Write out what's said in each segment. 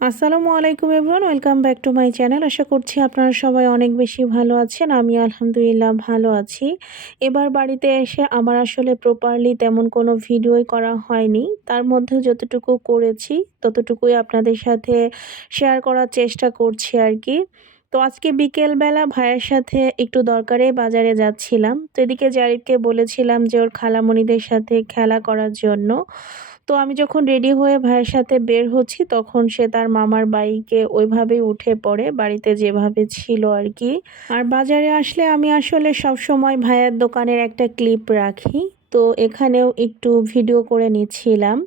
আসসালামু আলাইকুম everyone, welcome back to my channel. আশা করছি আপনারা সবাই অনেক বেশি ভালো আছেন। আমি আলহামদুলিল্লাহ ভালো আছি। এবার বাড়িতে এসে আমার আসলে প্রপারলি তেমন কোনো ভিডিওই করা হয়নি। তার মধ্যেও যতটুকু করেছি ততটুকুই আপনাদের সাথে শেয়ার করার চেষ্টা করছি আর কি। তো আজকে বিকেলবেলা ভাইয়ের সাথে একটু দরকারে বাজারে যাচ্ছিলাম। তো এদিকে জারিফকে বলেছিলাম যে ওর খালামণিদের সাথে খেলা করার জন্য। তো আমি যখন রেডি হয়ে ভাইয়ের সাথে বের হচ্ছি তখন সে তার মামার বাইকে ওইভাবেই উঠে পড়ে, বাড়িতে যেভাবে ছিল আর কি। আর বাজারে আসলে আমি আসলে সবসময় ভাইয়ার দোকানের একটা ক্লিপ রাখি। তো এখানেও একটু ভিডিও করে নিচ্ছিলাম।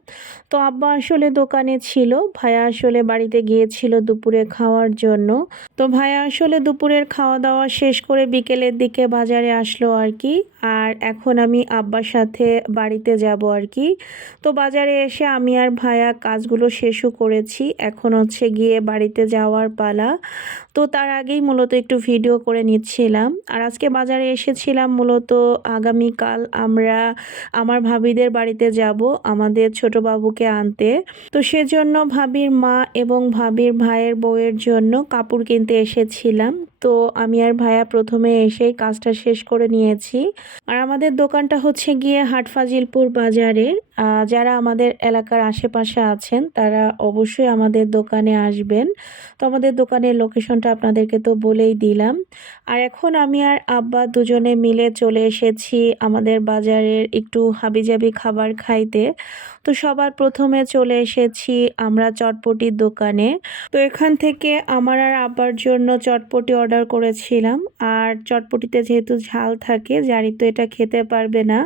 তো আব্বা আসলে দোকানে ছিল, ভাইয়া আসলে বাড়িতে গিয়েছিল দুপুরে খাওয়ার জন্য। তো ভাইয়া আসলে দুপুরের খাওয়া দাওয়া শেষ করে বিকেলের দিকে বাজারে আসলো আর কি। আর এখন আমি আব্বার সাথে বাড়িতে যাব আর কি। তো বাজারে এসে আমি আর ভাইয়া কাজগুলো শেষও করেছি, এখন হচ্ছে গিয়ে বাড়িতে যাওয়ার পালা। তো তার আগেই মূলত একটু ভিডিও করে নিচ্ছিলাম। আর আজকে বাজারে এসেছিলাম মূলত আগামীকাল আমরা আমার ভাবিদের বাড়িতে যাব আমাদের ছোট বাবুকে আনতে। তো সেজন্য ভাবির মা এবং ভাবির ভাইয়ের বউয়ের জন্য কাপড় কিনতে এসেছিলাম। তো আমি আর ভাইয়া প্রথমে এসেই কাজটা শেষ করে নিয়েছি। আর আমাদের দোকানটা হচ্ছে গিয়ে হাটফাজিলপুর বাজারে। যারা আমাদের এলাকার আশেপাশে আছেন তারা অবশ্যই আমাদের দোকানে আসবেন। তো আমাদের দোকানের লোকেশনটা আপনাদেরকে তো বলেই দিলাম। আর এখন আমি আর আব্বা দুজনে মিলে চলে এসেছি আমাদের বাজারের একটু হাবিজাবি খাবার খাইতে। তো সবার প্রথমে চলে এসেছি আমরা চটপটির দোকানে। তো এখান থেকে আমার আর আব্বার জন্য চটপটি অর্ডার করেছিলাম। আর চটপটিতে যেহেতু ঝাল থাকে, জারিফ তো এটা খেতে পারবে না।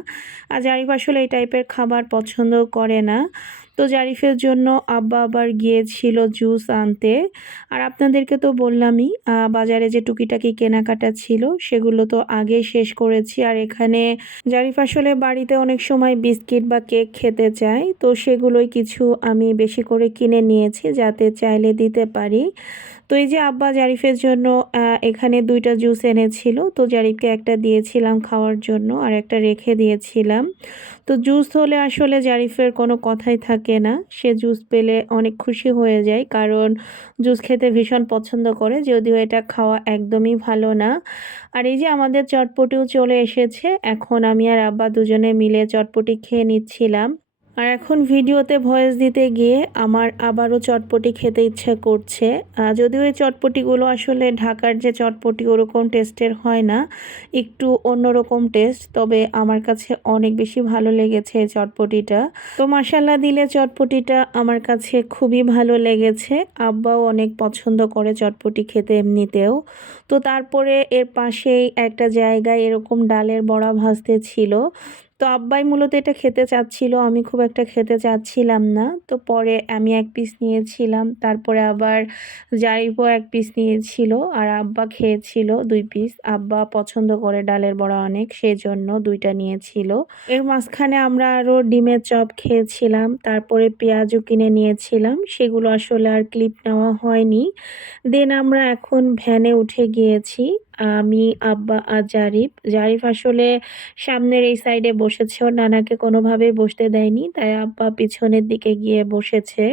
আর জারিফ আসলে এই টাইপের খাবার পছন্দ করে না। তো জারিফের জন্য আব্বা আবার গিয়েছিল জুস আনতে। আর আপনাদেরকে তো বললামই বাজারে যে টুকিটাকি কেনাকাটা ছিল সেগুলো তো আগে শেষ করেছি। আর এখানে জারিফ আসলে বাড়িতে অনেক সময় বিস্কিট বা কেক খেতে চায়, তো সেগুলোই কিছু আমি বেশি করে কিনে নিয়েছি যাতে চাইলে দিতে পারি। তো এই যে আব্বা জারিফের জন্য এখানে 2টা জুস এনেছিল। তো জারিফকে একটা দিয়েছিলাম খাওয়ার জন্য আর একটা রেখে দিয়েছিলাম। তো জুস হলে আসলে জারিফের কোনো কথাই থাকে না, সে জুস পেলে অনেক খুশি হয়ে যায়, কারণ জুস খেতে ভীষণ পছন্দ করে, যদিও এটা খাওয়া একদমই ভালো না। আর এই যে আমাদের চটপটিও চলে এসেছে, এখন আমি আর আব্বা দুজনে মিলে চটপটি খেয়ে নিচ্ছিলাম। আর এখন ভিডিওতে ভয়েস দিতে গিয়ে আমার আবারও চটপটি খেতে ইচ্ছা করছে। যদিও এই চটপটিগুলো আসলে ঢাকার যে চটপটি ওরকম টেস্টের হয় না, একটু অন্যরকম টেস্ট, তবে আমার কাছে অনেক বেশি ভালো লেগেছে এই চটপটিটা। তো মাশাল্লাহ দিলে চটপটিটা আমার কাছে খুবই ভালো লেগেছে। আব্বাও অনেক পছন্দ করে চটপটি খেতে এমনিতেও। তো তারপরে এর পাশেই একটা জায়গায় এরকম ডালের বড়া ভাজতে ছিল। তো আব্বাই মূলত এটা খেতে চাচ্ছিল, আমি খুব একটা খেতে চাচ্ছিলাম না। তো পরে আমি এক পিস নিয়েছিলাম, তারপরে আবার জারিফও এক পিস নিয়েছিল, আর আব্বা খেয়েছিল 2 পিস। আব্বা পছন্দ করে ডালের বড়া অনেক, সেজন্য 2টা নিয়েছিল। এর মাঝখানে আমরা আরও ডিমের চপ খেয়েছিলাম, তারপরে পেঁয়াজও কিনে নিয়েছিলাম, সেগুলো আসলে আর ক্লিপ নেওয়া হয়নি। দেন আমরা এখন ভ্যানে উঠে গিয়েছি, আমি আব্বা আর জারিফ। জারিফ আসলে সামনের এই সাইডে বসেছে, ওর নানাকে কোনোভাবেই বসতে দেয়নি, তাই আব্বা পিছনের দিকে গিয়ে বসেছে।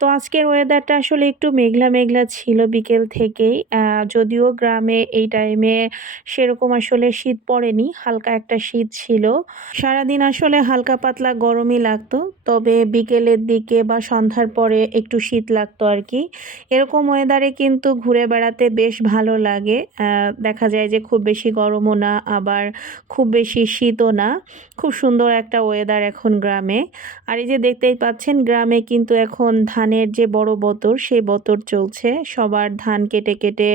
তো আজকের ওয়েদারটা আসলে একটু মেঘলা মেঘলা ছিল বিকেল থেকেই। যদিও গ্রামে এই টাইমে সেরকম আসলে শীত পড়েনি, হালকা একটা শীত ছিল। সারাদিন আসলে হালকা পাতলা গরমই লাগতো, তবে বিকেলের দিকে বা সন্ধ্যার পরে একটু শীত লাগতো আর কি। এরকম ওয়েদারে কিন্তু ঘুরে বেড়াতে বেশ ভালো লাগে। দেখা যায় যে খুব বেশি গরমও না, আবার খুব বেশি শীতও না। খুব সুন্দর একটা ওয়েদার এখন গ্রামে। আর এই যে দেখতেই পাচ্ছেন গ্রামে কিন্তু এখন ধানের যে বড় বতর, সেই বতর চলছে, সবার ধান কেটে কেটে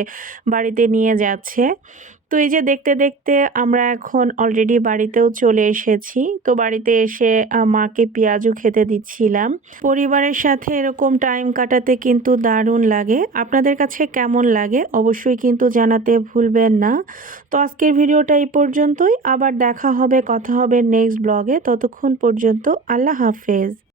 বাড়িতে নিয়ে যাচ্ছে। তো এই যে দেখতে দেখতে আমরা এখন অলরেডি বাড়িতেও চলে এসেছি। তো বাড়িতে এসে মাকে পেঁয়াজু খেতে দিচ্ছিলাম। পরিবারের সাথে এরকম টাইম কাটাতে কিন্তু দারুণ লাগে। আপনাদের কাছে কেমন লাগে অবশ্যই কিন্তু জানাতে ভুলবেন না। তো আজকের ভিডিওটা এই পর্যন্তই, আবার দেখা হবে, কথা হবে নেক্সট ব্লগে। ততক্ষণ পর্যন্ত আল্লাহ হাফেজ।